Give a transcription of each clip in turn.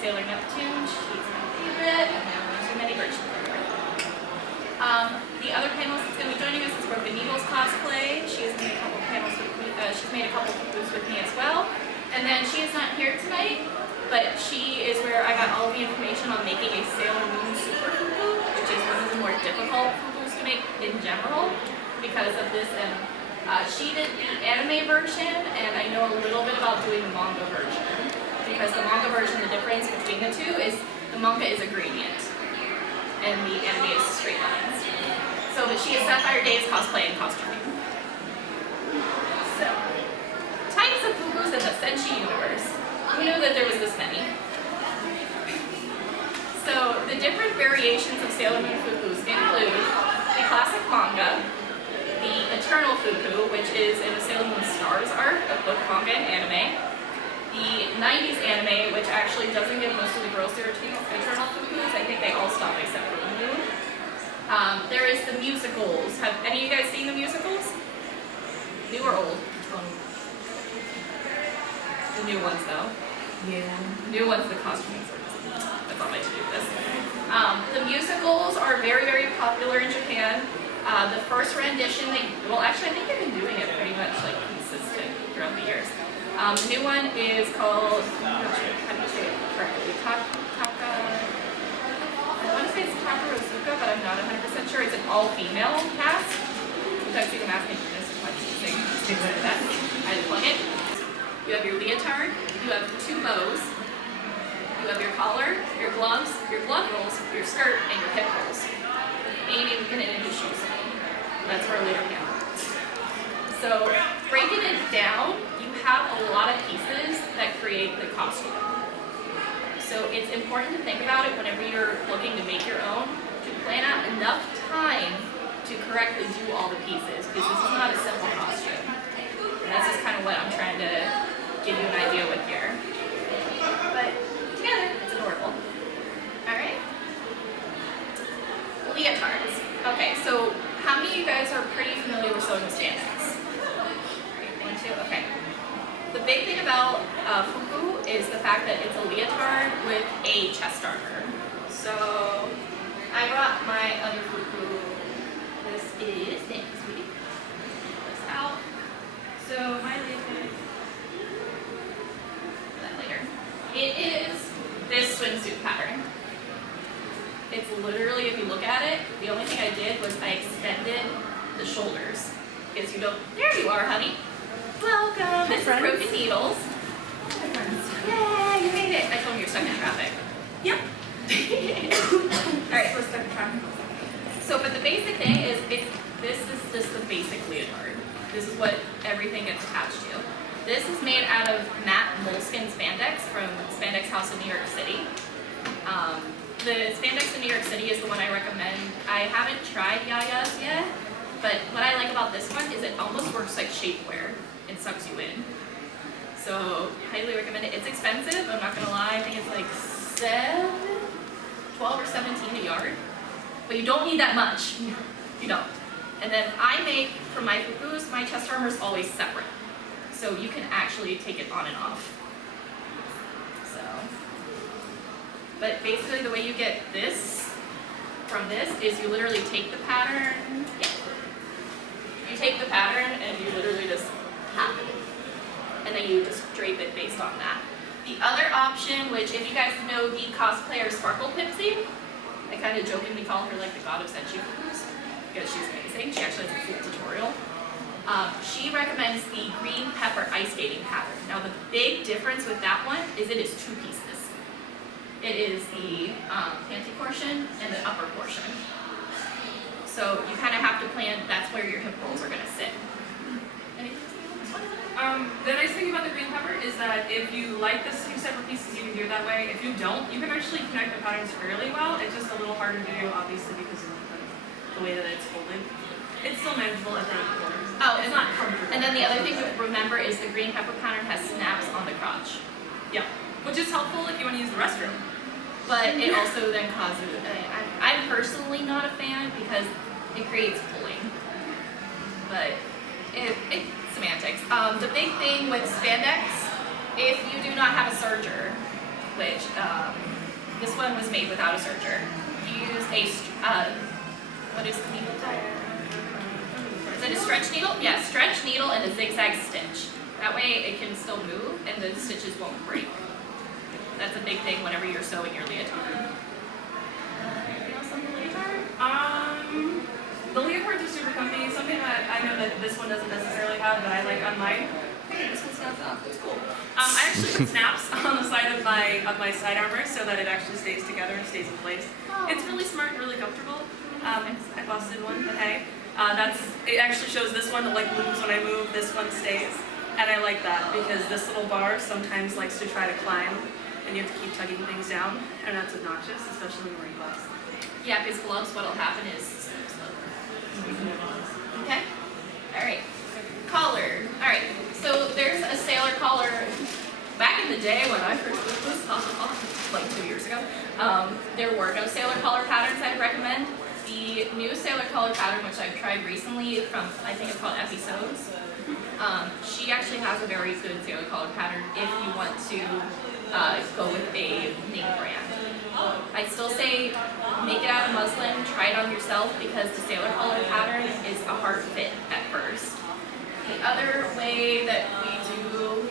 Sailor Neptune. She's my favorite, and there are too many versions of her. The other panelist that's going to be joining us is Broken Needles Cosplay. She has made a couple panels with me. She's made a couple Fukus with me as well. And then she is not here tonight, but she is where I got all the information on making a Sailor Moon Super Fuku, which is one of the more difficult Fukus to make in general because of this. And she did the anime version, and I know a little bit about doing the manga version. Because the manga version, the difference between the two is the manga is a gradient, and the anime is straight lines. So, but she is Saphyre, Daze, Cosplay, and costuming. So, types of Fukus in the Senshi universe. Who knew that there was this many? So, the different variations of Sailor Moon Fukus include the classic manga, the Eternal Fuku, which is in the Sailor Moon Stars arc of both manga and anime, the 90s anime, which actually doesn't give most of the girls their Eternal Fukus. I think they all stopped except for Mew. There is the musicals. Have any of you guys seen the musicals? New or old? The new ones, though. Yeah. The new ones, the costuming service. That's not my to-do list. The musicals are very, very popular in Japan. The first rendition, well, actually, I think they've been doing it pretty much like consistent throughout the years. The new one is called, I'm not sure how do you say it correctly, I want to say it's Takarazuka, but I'm not 100% sure. It's an all-female cast. Sometimes you can ask me this is my thing. I just plug it. You have your leotard, you have two bows, you have your collar, your gloves, your glove rolls, your skirt, and your hip rolls. Maybe we can introduce shoes. That's for a later panel. So, breaking it down, you have a lot of pieces that create the costume. So it's important to think about it whenever you're looking to make your own, to plan out enough time to correctly do all the pieces, because this is not a simple costume. And that's just kind of what I'm trying to give you an idea with here. But together, it's adorable. Alright? Leotards. Okay, so how many of you guys are pretty familiar with sewing with spandex? One, two, okay. The big thing about Fuku is the fact that it's a leotard with a chest armor. So, I brought my other Fuku. This is, thanks, sweetie. Pull this out. So, my leotard, that later. It is this swimsuit pattern. It's literally, if you look at it, the only thing I did was I extended the shoulders. Because you don't, there you are, honey. Welcome, this is Broken Needles. Yeah, you made it. I told you you're stuck in traffic. Yep. Alright, we're stuck in traffic. So, but the basic thing is, this is just the basic leotard. This is what everything gets attached to. This is made out of matte moleskin spandex from Spandex House in New York City. The spandex in New York City is the one I recommend. I haven't tried Yaya's yet, but what I like about this one is it almost works like shapewear. It sucks you in. So, highly recommend it. It's expensive, I'm not gonna lie. I think it's like 12 or 17 a yard. But you don't need that much. You don't. And then I make, for my Fukus, my chest armor is always separate. So you can actually take it on and off. So, but basically the way you get this from this is you literally take the pattern, you take the pattern and you literally just half it. And then you just drape it based on that. The other option, which if you guys know the cosplayer Sparkle Pipsy, I kind of jokingly call her like the god of Senshi Fukus, because she's amazing. She actually has a full tutorial. She recommends the green pepper ice skating pattern. Now the big difference with that one is it is two pieces. It is the panty portion and the upper portion. So you kind of have to plan, that's where your hip rolls are going to sit. The nice thing about the green pepper is that if you like the two separate pieces, you can do it that way. If you don't, you can actually connect the patterns fairly well. It's just a little harder to do, obviously, because of the way that it's folded. It's still manageable at the corners. Oh, it's not comfortable. And then the other thing to remember is the green pepper pattern has snaps on the crotch. Yeah, which is helpful if you want to use the restroom. But it also then causes, I'm personally not a fan because it creates pulling. But it's semantics. The big thing with spandex, if you do not have a serger, which this one was made without a serger. You use what is the needle type? Is it a stretch needle? Yeah, stretch needle and a zigzag stitch. That way it can still move and the stitches won't break. That's a big thing whenever you're sewing your leotard. Anything else on the leotard? The leotards are super comfy. Something that I know that this one doesn't necessarily have that I like on mine. Hey, this one snaps off. That's cool. I actually put snaps on the side of my side armor so that it actually stays together and stays in place. Oh. It's really smart and really comfortable. I busted one, but hey, it actually shows this one that like moves when I move. This one stays, and I like that because this little bar sometimes likes to try to climb, and you have to keep tugging things down, and that's obnoxious, especially when wearing gloves. Yeah, because gloves, what'll happen is okay. All right. Collar. All right. So there's a sailor collar. Back in the day when I first looked this off, like 2 years ago, there were no sailor collar patterns I'd recommend. The new sailor collar pattern, which I've tried recently from, I think it's called Episodes, she actually has a very good sailor collar pattern if you want to go with a name brand. I'd still say make it out of muslin, try it on yourself because the sailor collar pattern is a hard fit at first. The other way that we do,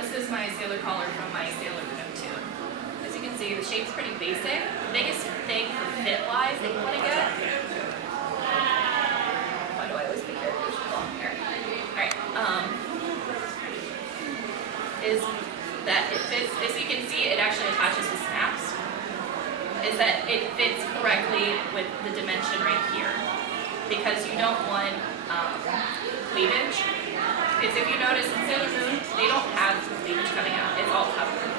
this is my sailor collar from my Sailor Moon 2. As you can see, the shape's pretty basic. The biggest thing for fit-wise that you want to get, why do I always pick characters with long hair? Alright, is that it fits, as you can see, it actually attaches with snaps, is that it fits correctly with the dimension right here. Because you don't want cleavage. Because if you notice in Sailor Moon, they don't have cleavage coming out, it's all covered.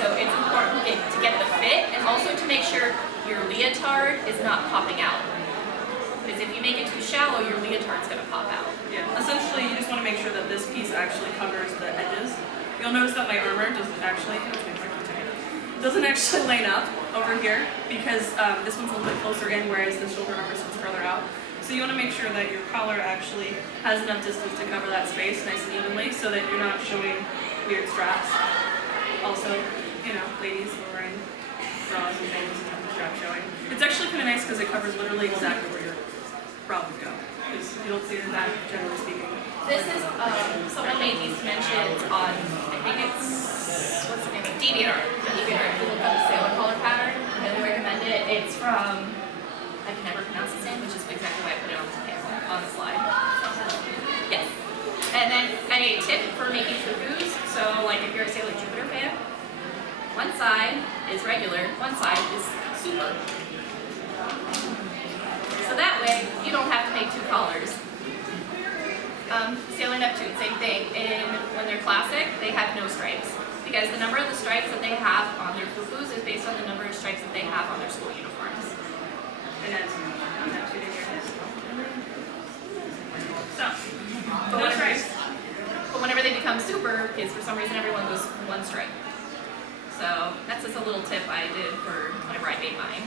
So it's important to get the fit and also to make sure your leotard is not popping out. Because if you make it too shallow, your leotard's going to pop out. Yeah, essentially you just want to make sure that this piece actually covers the edges. You'll notice that my armor doesn't actually line up over here because this one's a little bit closer in, whereas the shoulder armor sits further out. So you want to make sure that your collar actually has enough distance to cover that space nice and evenly so that you're not showing weird straps. Also, you know, ladies who are wearing bras and things and have the strap showing. It's actually kind of nice because it covers literally exactly where your bra would go. Because you don't see that, generally speaking. This is, someone made these dimensions on, I think it's, what's the name of it? DeviantArt. DeviantArt, if you look up the sailor collar pattern, I really recommend it. It's from, I can never pronounce his name, which is exactly why I put it on the slide. Yes. And then a tip for making fukus, so like if you're a Sailor Jupiter fan, one side is regular, one side is super. So that way, you don't have to make two collars. Sailor Neptune, same thing. When they're classic, they have no stripes. Because the number of the stripes that they have on their fukus is based on the number of stripes that they have on their school uniforms. And as you have two in your head. So, but whenever they become super, is for some reason everyone goes one stripe. So that's just a little tip I did for whenever I made mine.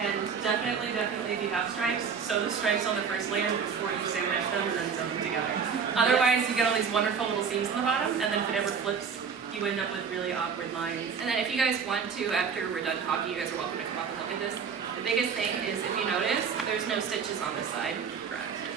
And definitely if you have stripes, sew the stripes on the first layer before you sandwich them and then sew them together. Otherwise, you get all these wonderful little seams on the bottom, and then if it ever flips, you end up with really awkward lines. And then if you guys want to, after we're done talking, you guys are welcome to come up and look at this. The biggest thing is, if you notice, there's no stitches on this side.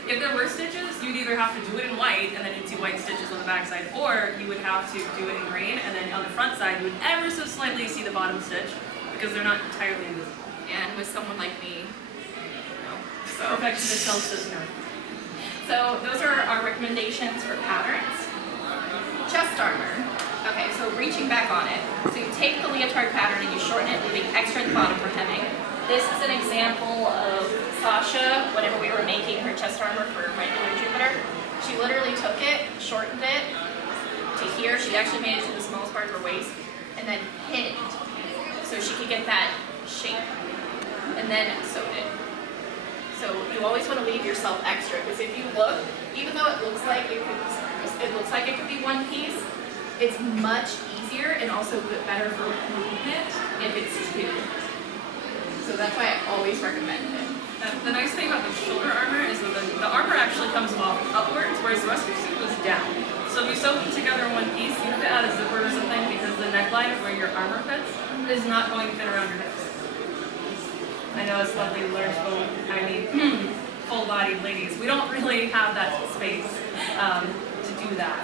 If there were stitches, you'd either have to do it in white, and then you'd see white stitches on the back side, or you would have to do it in green, and then on the front side, you would ever so slightly see the bottom stitch, because they're not entirely invisible. And with someone like me, you know, so. Perfectionist self says no. So those are our recommendations for patterns. Chest armor. Okay, so reaching back on it. So you take the leotard pattern and you shorten it, leaving extra at the bottom for hemming. This is an example of Sasha, whenever we were making her chest armor for regular Jupiter. She literally took it, shortened it to here. She actually made it to the smallest part of her waist, and then pinned so she could get that shape, and then sewed it. So you always want to leave yourself extra, because if you look, even though it looks like it could be one piece, it's much easier and also better for movement if it's two. So that's why I always recommend it. The nice thing about the shoulder armor is that the armor actually comes off upwards, whereas the rest of your suit goes down. So if you sew them together in one piece, you have to add a zipper or something because the neckline where your armor fits is not going to fit around your hips. I know it's lovely, large, full-bodied ladies. We don't really have that space to do that.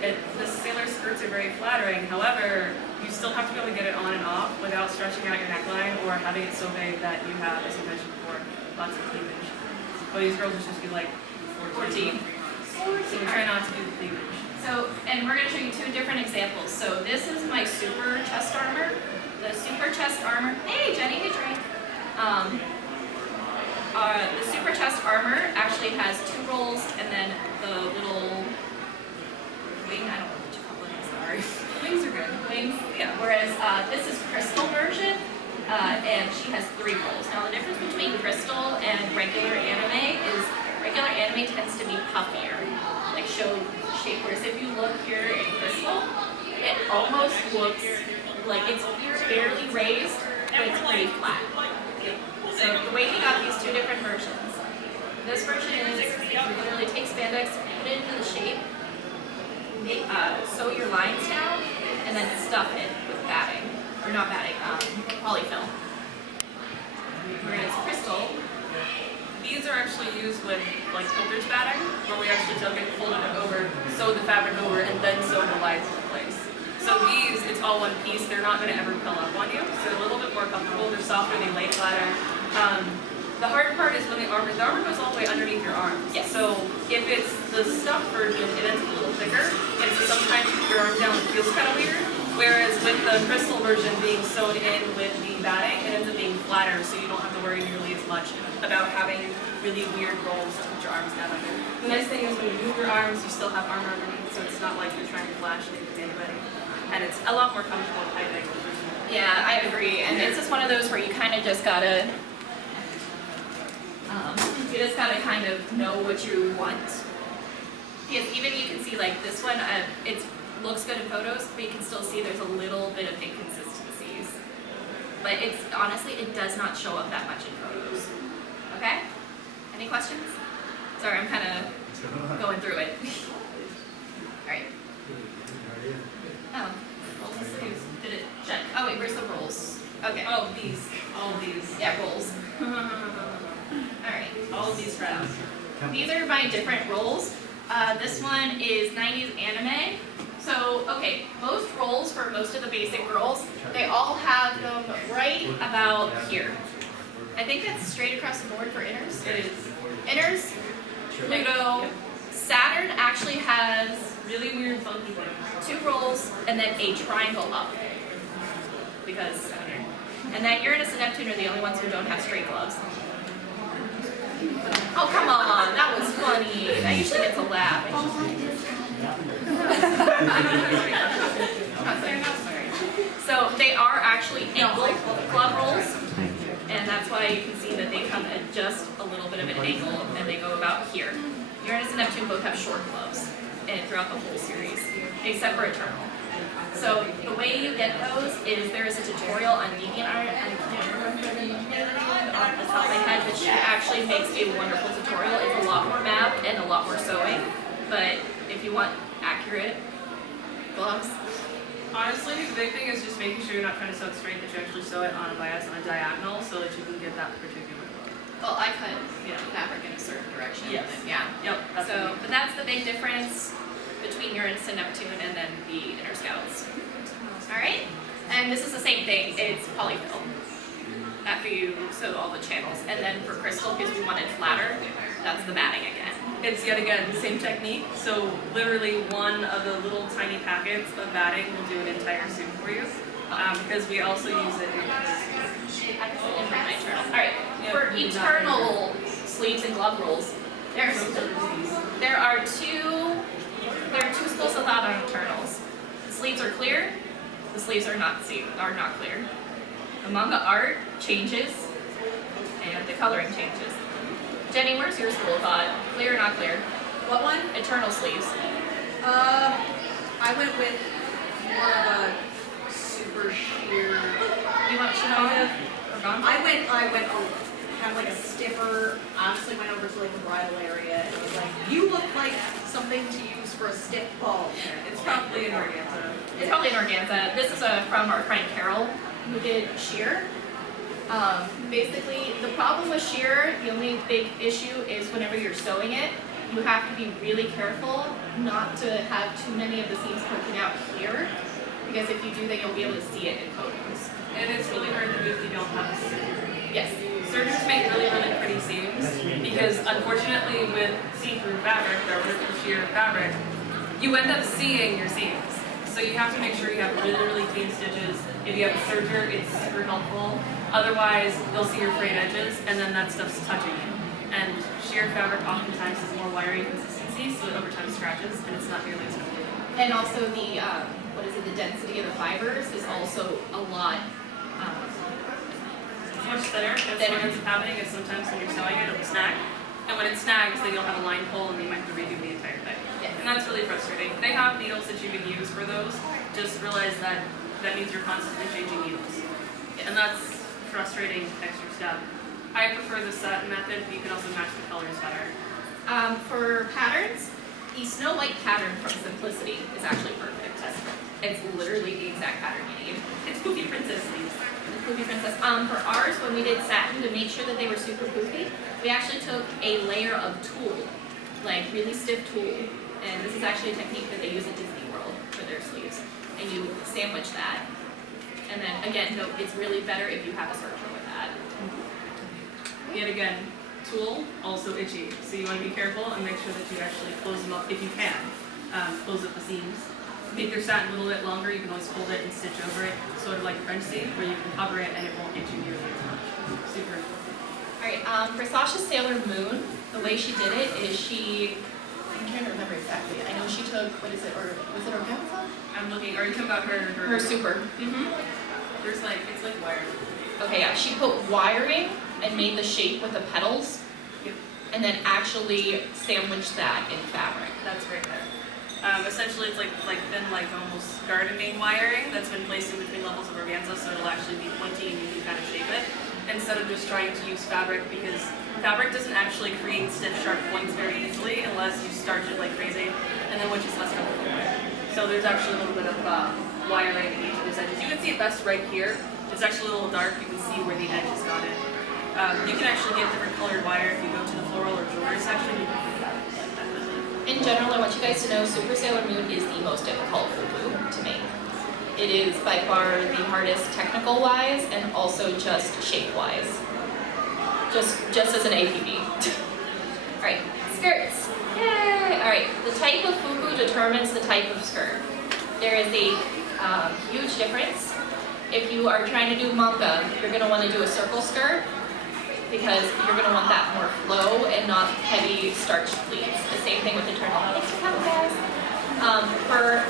The sailor skirts are very flattering. However, you still have to be able to get it on and off without stretching out your neckline or having it so big that you have, as I mentioned before, lots of cleavage. But these girls are supposed to be like 14. So we try not to do the cleavage. So, and we're going to show you two different examples. So this is my super chest armor. The super chest armor, hey Jenny, hey Trey. The super chest armor actually has 2 rolls and then the little wing, I don't know what you call it, I'm sorry. Wings are good. Wings, yeah. Whereas this is Crystal version, and she has 3 rolls. Now the difference between Crystal and regular anime is regular anime tends to be puffier, like show shape. Whereas if you look here in Crystal, it almost looks like it's barely raised, but it's pretty flat. So the way we got these 2 different versions. This version is you literally take spandex, put it into the shape, sew your lines down, and then stuff it with batting. Or not batting, polyfill. Whereas Crystal, These are actually used with like filters batting, where we actually took it, folded it over, sewed the fabric over, and then sewed the lines in place. So these, it's all one piece. They're not going to ever pill up on you. So they're a little bit more comfortable. They're softer. They lay flatter. The hard part is when the armor goes all the way underneath your arms. Yes. So if it's the stuffed version, it ends up a little thicker, and so sometimes you put your arm down, it feels kind of weird. Whereas with the crystal version being sewn in with the batting, it ends up being flatter, so you don't have to worry nearly as much about having really weird rolls to put your arms down under. The nice thing is when you move your arms, you still have armor underneath, so it's not like you're trying to flash anything to anybody. And it's a lot more comfortable, I think. yeah, I agree. And it's just one of those where you kind of just gotta, kind of know what you want. Because even you can see like this one, it looks good in photos, but you can still see there's a little bit of inconsistencies. But it's honestly, it does not show up that much in photos. Okay? Any questions? Sorry, I'm kind of going through it. All right. Oh, rolls and sleeves. Did it check? Oh wait, where's the rolls? Okay. Oh, these. All of these. Yeah, rolls. All right. All of these straps. These are my different rolls. This one is 90s anime. So, okay, most rolls for most of the basic girls, they all have them right about here. I think that's straight across the board for inners. It is. Inners, Pluto, Saturn actually has Really weird, funky things. 2 rolls and then a triangle up. Because Saturn. And then Uranus and Neptune are the only ones who don't have straight gloves. Oh, come on, that was funny. That usually gets a laugh. So they are actually angled glove rolls, and that's why you can see that they come at just a little bit of an angle, and they go about here. Uranus and Neptune both have short gloves, and throughout the whole series, except for Eternal. So the way you get those is there is a tutorial on DeviantArt, and I can't remember the name off the top of my head, but she actually makes a wonderful tutorial. It's a lot more math and a lot more sewing, but if you want accurate gloves. Honestly, the big thing is just making sure you're not trying to sew it straight, that you actually sew it on a bias on a diagonal so that you can get that particular look. Well, I cut fabric in a certain direction. Yes. Yeah. Yep. So, but that's the big difference between Uranus and Neptune and then the Inner Scouts. Alright? And this is the same thing, it's polyfill. After you sew all the channels. And then for Crystal, because we wanted flatter, that's the batting again. It's yet again the same technique. So literally one of the little tiny packets of batting will do an entire suit for you. Because we also use it in I guess I didn't bring my Eternal. Alright, for Eternal sleeves and glove rolls, there are two schools of thought on Eternals. The sleeves are clear, the sleeves are not clear. The manga art changes, and the coloring changes. Jenny, where's your school of thought? Clear or not clear? What one? Eternal sleeves. I went with more of a super sheer. You want Shinoda or Gonzo? I went kind of like a stiffer. Honestly, went over to like the bridal area and it was like, you look like some something to use for a stiff ball. It's probably an organza. It's probably an organza. This is from our friend Carol, who did sheer. Basically, the problem with sheer, the only big issue is whenever you're sewing it, you have to be really careful not to have too many of the seams poking out here, because if you do, then you'll be able to see it in photos. And it's really hard to do if you don't have a serger. Yes. Sergers make really, really pretty seams because unfortunately with see-through fabric, or with sheer fabric, you end up seeing your seams. So you have to make sure you have really, really clean stitches. If you have a serger, it's super helpful. Otherwise, you'll see your frayed edges and then that stuff's touching you. And sheer fabric oftentimes has more wiry consistency, so it over time scratches and it's not nearly as comfortable. And also the, the density of the fibers is also a lot Much thinner, and what ends up happening is sometimes when you're sewing it, it'll snag. And when it snags, then you'll have a line pull and you might have to redo the entire thing. Yes. And that's really frustrating. They have needles that you can use for those. Just realize that that means you're constantly changing needles. And that's frustrating extra step. I prefer the set method, but you can also match the colors better. For patterns, the Snow White pattern from Simplicity is actually perfect. It's literally the exact pattern you need. It's Poofy Princess sleeves. The Poofy Princess. For ours, when we did satin to make sure that they were super poofy, we actually took a layer of tulle, like really stiff tulle. And this is actually a technique that they use at Disney World for their sleeves. And you sandwich that. And then again, no, it's really better if you have a serger with that. Yet again, tulle, also itchy. So you want to be careful and make sure that you actually close them up if you can. Close up the seams. Make your satin a little bit longer, you can always fold it and stitch over it, sort of like a French seam, where you can cover it and it won't itch you nearly as much. Super important. Alright, for Sasha's Sailor Moon, the way she did it is I'm trying to remember exactly. I know she took, was it organza? I'm looking, are you talking about Her super. There's it's like wire. Okay, yeah, she put wiring and made the shape with the petals, Yep. and then actually sandwiched that in fabric. That's right there. Essentially, it's like thin, almost gardening wiring that's been placed in between levels of organza, so it'll actually be pointy and you can kind of shape it, instead of just trying to use fabric, because fabric doesn't actually create stiff, sharp points very easily unless you starch it like crazy, and then which is less comfortable. So there's actually a little bit of wiring in each of those edges. You can see it best right here. It's actually a little dark. You can see where the edge has got it. You can actually get different colored wire if you go to the floral or jewelry section. You can do that. In general, I want you guys to know Super Sailor Moon is the most difficult Fuku to make. It is by far the hardest technical-wise and also just shape-wise. Just as an APB. Alright, skirts. Yay! Alright, the type of Fuku determines the type of skirt. There is a huge difference. If you are trying to do manga, you're going to want to do a circle skirt, because you're going to want that more flow and not heavy starched pleats. The same thing with the turtleneck. Thanks for coming, guys. For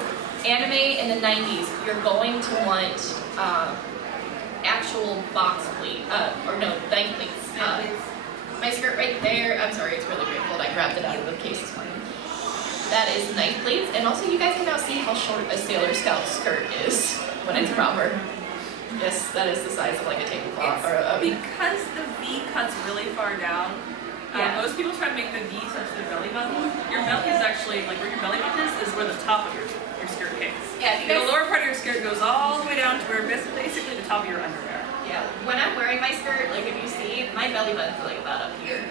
anime in the 90s, you're going to want actual box pleat, knife pleats. My skirt right there, I'm sorry, it's really wrinkled. I grabbed it out of the case this morning. That is knife pleats, and also you guys can now see how short a Sailor Scout skirt is when it's proper. Yes, that is the size of like a tablecloth or a... Because the V cuts really far down, most people try to make the V touch their belly button. Your belly is actually, where your belly button is where the top of your skirt hits. Yeah, the lower part of your skirt goes all the way down to where basically the top of your underwear. Yeah, when I'm wearing my skirt, if you see, my belly button's about up here.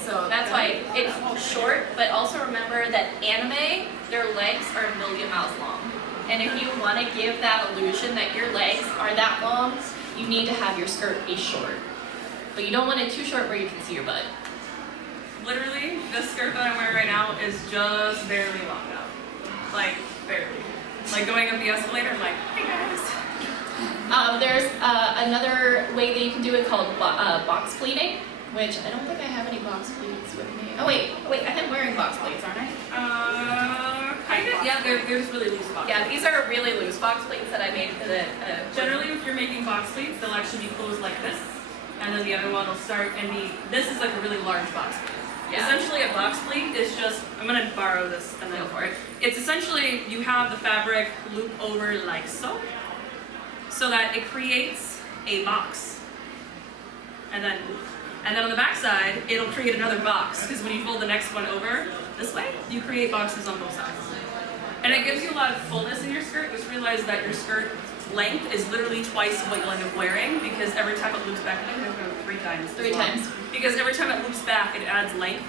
So that's why it's short, but also remember that anime, their legs are a million miles long. And if you want to give that illusion that your legs are that long, you need to have your skirt be short. But you don't want it too short where you can see your butt. Literally, this skirt that I'm wearing right now is just barely long enough. Barely. Going up the escalator, I'm like, hey guys. There's another way that you can do it called box pleating, which I don't think I have any box pleats with me. Oh wait, I am wearing box pleats, aren't I? Kind of. Yeah, they're just really loose box. Yeah, these are really loose box pleats that I made for the... Generally, if you're making box pleats, they'll actually be closed like this, and then the other one will start and be, this is a really large box pleat. Yeah. Essentially, a box pleat is just, I'm going to borrow this and then go for it. It's essentially, you have the fabric loop over like so that it creates a box. And then And then on the back side, it'll create another box, because when you fold the next one over this way, you create boxes on both sides. And it gives you a lot of fullness in your skirt. Just realize that your skirt length is literally twice what you'll end up wearing, because every time it loops back, I think I'm going to go 3 times. Three times. Because every time it loops back, it adds length.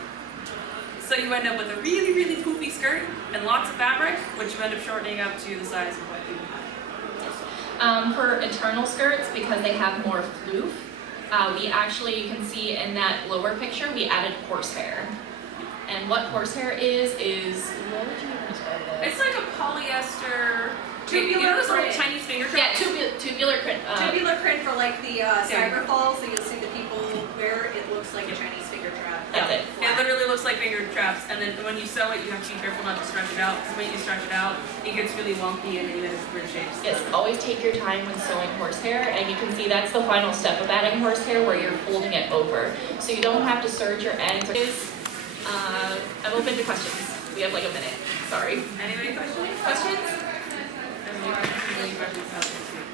So you end up with a really, really poofy skirt and lots of fabric, which you end up shortening up to the size of what you have. For internal skirts, because they have more floof, we actually, you can see in that lower picture, we added horsehair. And what horsehair is, what would you even describe it as? It's like a polyester, Tubular you know those little print. Chinese finger Yeah, traps? tubular print. Tubular print for like the cyber falls that you'll see the people wear. It looks like a Chinese finger trap. That's it. It literally looks like finger traps, and then when you sew it, you have to be careful not to stretch it out, because when you stretch it out, it gets really wonky and then you end up with weird shapes. Yes, always take your time when sewing horsehair, and you can see that's the final step of adding horsehair, where you're folding it over. So you don't have to serge your ends. I'm open to questions. We have like a minute. Sorry. Anybody questions? Questions?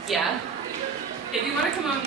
Yeah. If you want to come on